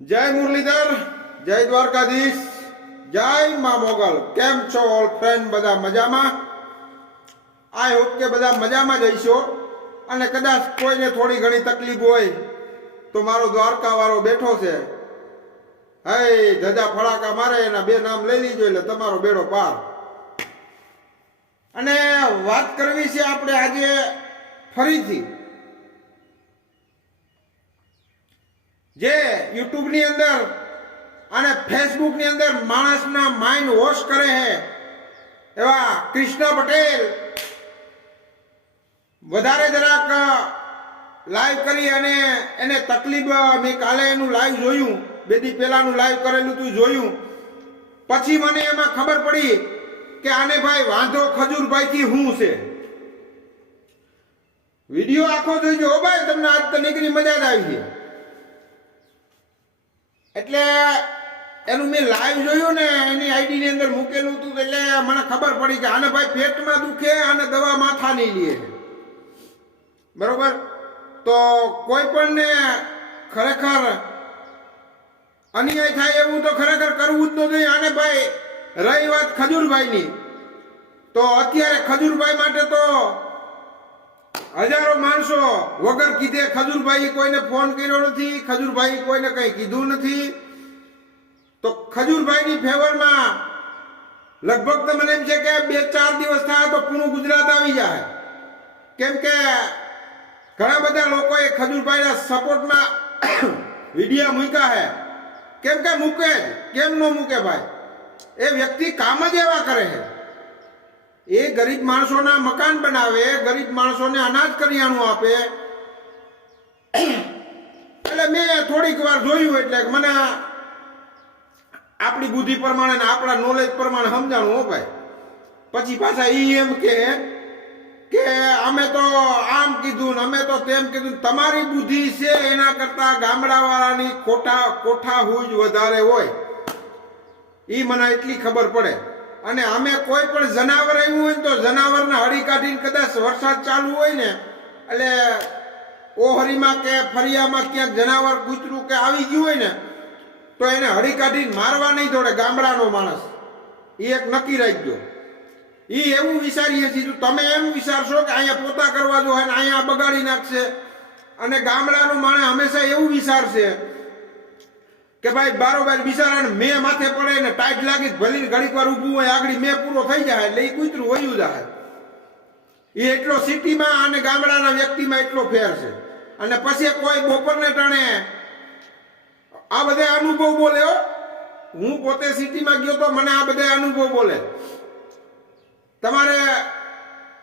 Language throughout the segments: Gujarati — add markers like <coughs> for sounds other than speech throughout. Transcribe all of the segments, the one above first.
જય મુરલીધર, જય દ્વારકાધીશ, જય મા મોગલ. કેમ છો ઓલ ફ્રેન્ડ બધા મજામાં? આઈ હોપ કે બધા મજામાં જ હશો. અને કદાચ કોઈને થોડી ઘણી તકલીફ હોય, તો મારો દ્વારકા વાળો બેઠો છે. હે ધજા ફળાકા મારે, એના બે નામ લઈ લીજો, એટલે તમારો બેડો પાર. અને વાત કરવી છે આપણે આજે ફરીથી. જે યુટ્યુબની અંદર અને ફેસબુકની અંદર માણસના માઇન્ડ વોશ કરે છે. એવા કૃષ્ણ પટેલ વધારે જરાક લાઈવ કરી અને એને તકલીફ મેં કાલે એનું લાઈવ જોયું. બે દી પહેલાનું લાઈવ કરેલું તું જોયું. પછી મને એમાં ખબર પડી કે આને ભાઈ વાંધો ખજૂરભાઈથી હું છે. વીડિયો આખો જોઈજો ભાઈ, તમને આજ તો નીકળી મજા જ આવી છે. એટલે એનું મેં લાઈવ જોયું ને, એની આઈડી ની અંદર મૂકેલું હતું એટલે મને ખબર પડી કે આને ભાઈ પેટમાં દુખે અને દવા માથા નહીં લે. બરોબર? તો કોઈ પણ ને ખરેખર અન્યાય થાય એવું તો ખરેખર કરવું જ તો જોઈએ. આને ભાઈ રહી વાત ખજૂરભાઈની. તો અત્યારે ખજૂરભાઈ માટે તો હજારો માણસો વગર કીધે ખજુરભાઈ કોઈને ફોન કર્યો નથી ખજૂરભાઈ કોઈને કંઈ કીધું નથી. તો ખજૂરભાઈની ફેવરમાં લગભગ તો મને એમ છે કે બે ચાર દિવસ થાય તો પૂરું ગુજરાત આવી જાય. કેમ કે ઘણા બધા લોકોએ ખજૂરભાઈના સપોર્ટમાં <coughs> વીડિયો મૂક્યા છે કેમ કે મૂકે જ. કેમ ન મૂકે ભાઈ? એ વ્યક્તિ કામ જ એવા કરે છે. એ ગરીબ માણસોના મકાન બનાવે, ગરીબ માણસોને અનાજ કરિયાણું આપે. એટલે મેં થોડીક વાર જોયું એટલે મને આપણી બુદ્ધિ પ્રમાણે આપણા નોલેજ પ્રમાણે સમજાણું હો ભાઈ. પછી પાછા ઈ એમ કે કે અમે તો આમ કીધું ને અમે તો તેમ કીધું તમારી બુદ્ધિ છે એના કરતા ગામડાવાળાની કોઠા કોઠા હુજ વધારે હોય. એ મને એટલી ખબર પડે. અને અમે કોઈ પણ જનાવર આવ્યું હોય તો જનાવરને હળી કાઢીને કદાચ વરસાદ ચાલુ હોય ને, એટલે ઓહરીમાં કે ફરિયામાં ક્યાંક જનાવર કૂતરું કે આવી ગયું હોય ને, તો એને હળી કાઢીને મારવા નહીં દોડે ગામડાનો માણસ. એ એક નક્કી રાખજો. એ એવું વિચારીએ છીએ તમે એમ વિચારશો કે અહીંયા પોતા કરવા જો ને, અહીંયા બગાડી નાખશે. અને ગામડાનો માણસ હંમેશા એવું વિચારશે કે ભાઈ બારોબાર બિચારાને મેં માથે પડે ને ટાઈટ લાગી ભલી ઘડીક વાર ઊભું હોય, આગળ મેં પૂરો થઈ જાય એટલે એ કૂતરું વયું જાય. એ એટલો સિટીમાં અને ગામડાના વ્યક્તિમાં એટલો ફેર છે. અને પછી કોઈ બપોરને ટાણે આ બધા અનુભવ બોલે હું. પોતે સિટીમાં ગયો તો મને આ બધા અનુભવ બોલે. તમારે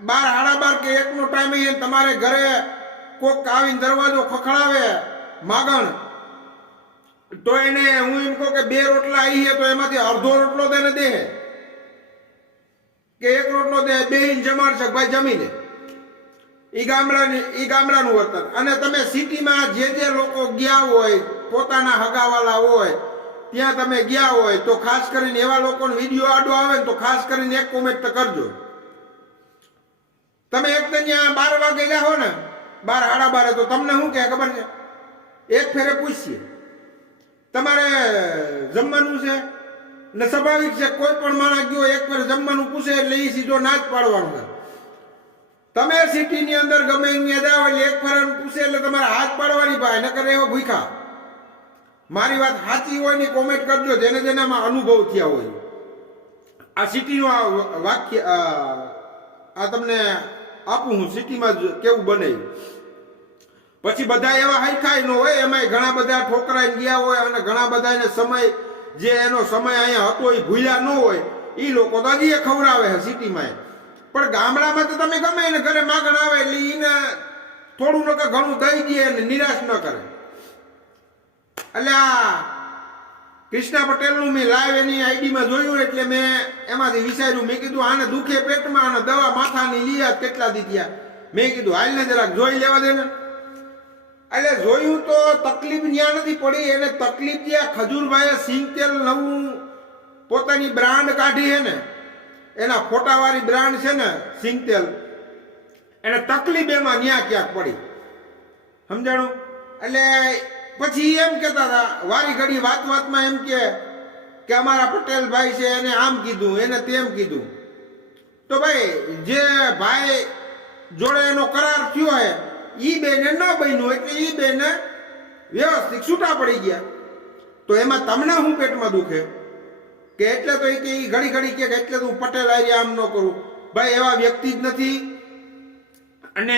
બાર હાડા બાર કે એકનો ટાઈમ તમારે ઘરે કોક આવીને દરવાજો ખખડાવે, માગણ તો એને હું એમ કહું કે બે રોટલા આવી છે તો એમાંથી અડધો રોટલો તેને દે કે એક રોટલો દે બે ઇંચ જમાડ છે ભાઈ જમીને. એ ગામડાની, ઈ ગામડાનું વર્તન. અને તમે સિટીમાં જે જે લોકો ગયા હોય, પોતાના હગાવાલા હોય, ત્યાં તમે ગયા હોય, તો ખાસ કરીને એવા લોકોનો વીડિયો આડો આવે ને તો ખાસ કરીને એક કોમેન્ટ તો કરજો. તમે એક તો ત્યાં બાર વાગે ગયા હો ને, બાર, સાડા બારે, તો તમને શું કહે ખબર છે? એક ફેરે પૂછીએ તમારે જમવાનું છે? ને સ્વાભાવિક છે, કોઈ પણ માણસ ગયો, એક વાર જમવાનું પૂછે એટલે એ સીધો ના જ પાડવાનું છે. તમે સિટીની અંદર ગમે અહીંયા જાઓ એટલે એક વાર પૂછે એટલે તમારે હાથ પાડવાની ભાઈ, નકર એવો ભૂખા મારી વાત સાચી હોય ને કોમેન્ટ કરજો, જેને જેનામાં અનુભવ થયા હોય. આ સિટીનું આ વાક્ય, આ તમને આપું હું, સિટીમાં કેવું બને. પછી બધા એવા હરખાય ન હોય એમાં ઘણા બધા ઠોકરાઈ ગયા હોય અને ઘણા બધા એને સમય જે એનો સમય અહીંયા હતો એ ભૂલ્યા ન હોય એ લોકો તો હજી ખવડાવે છે સિટીમાં પણ ગામડામાં તો તમે ગમે એને ઘરે માગણ આવે એટલે એને થોડું ન કે ઘણું દઈ દે અને નિરાશ ન કરે. એટલે આ કૃષ્ણા પટેલનું મેં લાઈવ એની આઈડીમાં જોયું એટલે મેં એમાંથી વિચાર્યું, મેં કીધું, આને દુખે પેટમાં અને દવા માથાની લીયા કેટલા દીધ્યા મેં કીધું હાલને જરાક જોઈ લેવા દે ને. એટલે જોયું તો તકલીફ ત્યાં નથી પડી, એને તકલીફ ત્યાં ખજૂરભાઈએ સિંગ તેલ નવું પોતાની બ્રાન્ડ કાઢી છે ને, એના ફોટાવાળી બ્રાન્ડ છે ને, સિંગ તેલ, એને તકલીફ એમાં ન્યા ક્યાંક પડી. સમજાણું? એટલે પછી એમ કહેતા હતા, વારી ઘડી વાત વાતમાં એમ કે કે અમારા પટેલ ભાઈ છે, એને આમ કીધું, એને તેમ કીધું. તો ભાઈ, જે ભાઈ જોડે એનો કરાર થયો હે ઈ બેને ન બન્યું એટલે ઈ બેને વ્યવસ્થિત છૂટા પડી ગયા. તો એમાં તમને હું પેટમાં દુખે? કે એટલે તો એ કે એ ઘડી ઘડી કે એટલે તો હું પટેલ આવી આમ ન કરું. ભાઈ, એવા વ્યક્તિ જ નથી. અને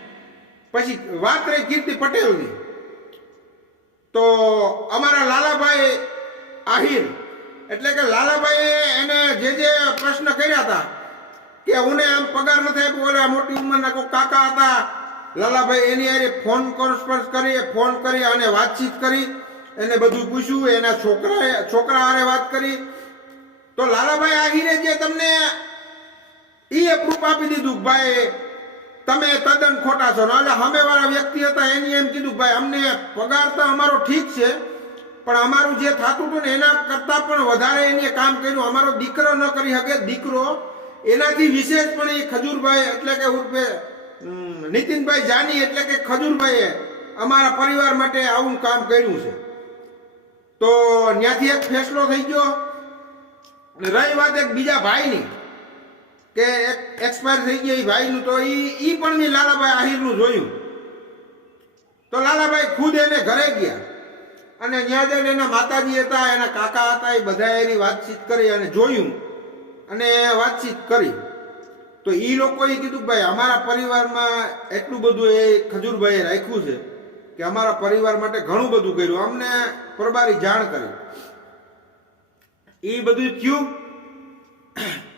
<clears throat> પછી વાત રહી કીર્તિ પટેલની. તો અમારા લાલાભાઈ આહિર, એટલે કે લાલાભાઈએ એને જે જે પ્રશ્ન કર્યા હતા, કે હું આમ પગાર નથી આપ્યો, ઓલા મોટી ઉંમરના કોઈ કાકા હતા લાલાભાઈ, એની હારે ફોન કોન્ફરન્સ કરી, ફોન કરી અને વાતચીત કરી. એને બધું પૂછ્યું, એના છોકરાએ, છોકરા હારે વાત કરી. તો લાલાભાઈ આહિરે જે તમને એ પ્રૂફ આપી દીધું ભાઈ, તમે તદ્દન ખોટા છો. એટલે સામેવાળા વ્યક્તિ હતા, એની એમ કીધું ભાઈ, અમને પગાર તો અમારો ઠીક છે, પણ અમારું જે થતું હતું ને, એના કરતાં પણ વધારે એને કામ કર્યું. અમારો દીકરો ન કરી શકે, દીકરો. એનાથી વિશેષ પણ એ ખજૂરભાઈ, એટલે કે ઉર્ફે નીતિનભાઈ જાની એટલે કે ખજૂરભાઈએ અમારા પરિવાર માટે આવું કામ કર્યું છે. તો ત્યાંથી એક ફેસલો થઈ ગયો રહી વાત એક બીજા ભાઈની કે એક એક્સપાયર થઈ ગયો એ ભાઈનું, તો એ એ પણ મેં લાલાભાઈ આહિરનું જોયું. તો લાલાભાઈ ખુદ એને ઘરે ગયા અને ત્યાં જઈને એના માતાજી હતા, એના કાકા હતા, એ બધા એની વાતચીત કરી અને જોયું અને વાતચીત કરી. તો એ લોકોએ કીધું ભાઈ અમારા પરિવારમાં એટલું બધું એ ખજૂરભાઈએ રાખ્યું છે કે અમારા પરિવાર માટે ઘણું બધું કર્યું. અમને પરબારી જાણ કરી. એ બધું થયું.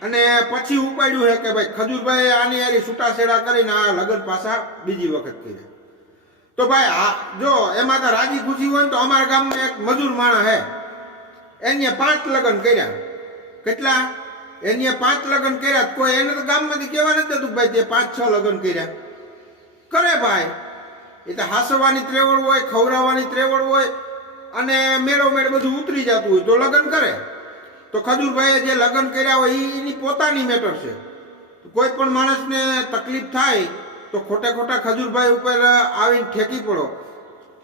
અને પછી ઉપાડ્યું છે કે ભાઈ ખજૂરભાઈ આની હારી છૂટાછેડા કરીને આ લગ્ન પાછા બીજી વખત કર્યા. તો ભાઈ આ જો એમાં તો રાજી ખુશી હોય ને તો અમારા ગામમાં એક મજૂર માણસ હે. એને પાંચ લગ્ન કર્યા. કેટલા? એને પાંચ લગ્ન કર્યા કોઈ એને તો ગામમાંથી કહેવા નથી દેતું ભાઈ તે પાંચ છ લગ્ન કર્યા. કરે ભાઈ. એ તો હાસવાની ત્રેવડ હોય, ખવડાવવાની ત્રેવડ હોય અને મેળો મેળ બધું ઉતરી જતું હોય તો લગ્ન કરે. તો ખજૂરભાઈએ જે લગ્ન કર્યા હોય એની પોતાની મેટર છે. કોઈ પણ માણસને તકલીફ થાય તો ખોટા ખોટા ખજૂરભાઈ ઉપર આવીને ઠેકી પડો.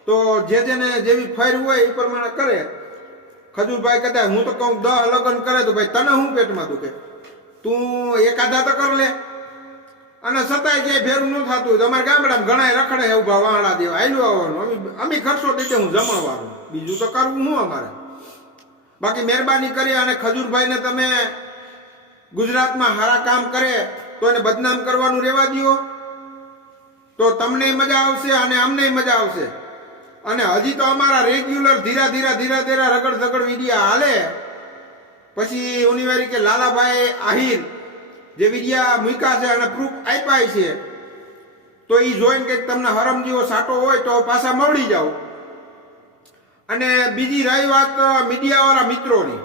તો જે જેને જેવી ફેર હોય એ પ્રમાણે કરે. ખજૂરભાઈ કદાચ હું તો કહું, દહ લગ્ન કરે તો ભાઈ તને હું પેટમાં દુખે? તું એકાદા તો કર લે. અને છતાંય જે ભેરું ન થતું તમારા ગામડામાં ઘણા રખડે એવું ભાવ વાહણા દેવા. આવ્યું આવવાનું. અમે ખર્ચો દીધે હું જમણવાનું બીજું તો કરવું શું અમારે? બાકી મહેરબાની કરી અને ખજૂરભાઈને તમે ગુજરાતમાં સારા કામ કરે, તો એને બદનામ કરવાનું રહેવા દ્યો. તો તમને મજા આવશે અને અમને મજા આવશે. અને હજી તો અમારા રેગ્યુલર ધીરા ધીરા ધીરા ધીરા રગડ ધગડ વિડિયા હાલે. પછી ઉનિવારી કે લાલાભાઈ આહિર, જે વિડિયા મૂક્યા છે અને પ્રૂફ આપ્યા છે, તો એ જોઈને કંઈક તમને હરમજીઓ સાટો હોય તો પાછા મળી જાઓ. અને બીજી રહી વાત મીડિયાવાળા મિત્રોની.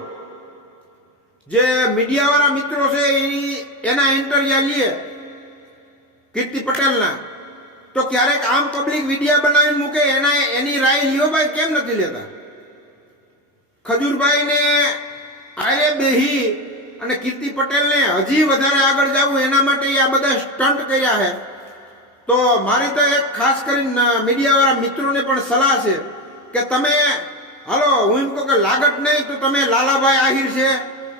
જે મીડિયાવાળા મિત્રો છે એ એના ઇન્ટરવ્યુ લઈએ કીર્તિ પટેલના. તો ક્યારેક આમ પબ્લિક વિડિયા બનાવીને મૂકે, એના એની રાય લિયોભાઈ કેમ નથી લેતા? ખજૂરભાઈને આયે બેહી અને કીર્તિ પટેલને હજી વધારે આગળ જવું, એના માટે આ બધા સ્ટન્ટ કર્યા છે. તો મારી તો એક ખાસ કરીને મીડિયાવાળા મિત્રોને પણ સલાહ છે કે તમે, હાલો, હું એમ કહું કે લાગત નહીં તો તમે લાલાભાઈ આહિર છે,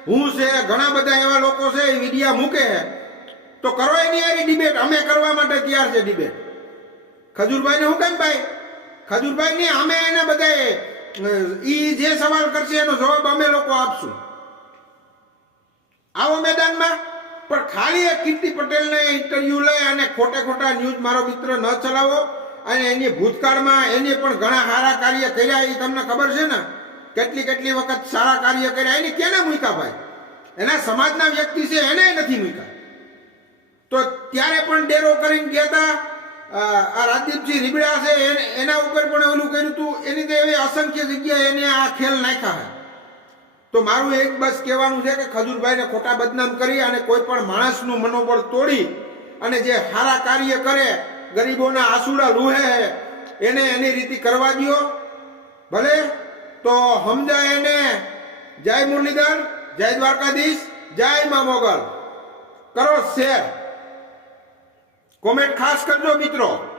હું છે, ઘણા બધા એવા લોકો છે, એ વિડિયા મૂકે છે. તો કરો એની ડિબેટ અમે કરવા માટે તૈયાર છે ડિબેટ ખજૂરભાઈને હું કેમ ભાઈ? ખજૂરભાઈ ને અમે એને બધાએ ઈ જે સવાલ કરશે એનો જવાબ અમે લોકો આપશું. આવો મેદાનમાં. પણ ખાલી એ કીર્તિ પટેલને ઇન્ટરવ્યુ લઈ અને ખોટે ખોટા ન્યૂઝ મારો મિત્ર ન ચલાવો. અને એની ભૂતકાળમાં એને પણ ઘણા સારા કાર્ય કર્યા એ તમને ખબર છે ને? કેટલી કેટલી વખત સારા કાર્ય કર્યા, એને કેને મૂક્યા ભાઈ? એના સમાજના વ્યક્તિ છે, એને નથી મૂક્યા. તો ત્યારે પણ ડેરો કરીને ગયા હતા આ રાજદીપજી રીબડા છે એના ઉપર પણ ઓલું કર્યું હતું એની તો એવી અસંખ્ય જગ્યાએ એને આ ખેલ નાખ્યા તો મારું એક બસ કહેવાનું છે કે ખજૂરભાઈને ખોટા બદનામ કરી અને કોઈ પણ માણસનું મનોબળ તોડી અને જે સારા કાર્ય કરે, ગરીબોના આંસુડા લૂહે એને એની રીતિ કરવા દ્યો. ભલે? તો સમજાય એને. જય મુરલીધર, જય દ્વારકાધીશ, જય મા મોગલ. કરો શેર. કોમેન્ટ ખાસ કરજો મિત્રો.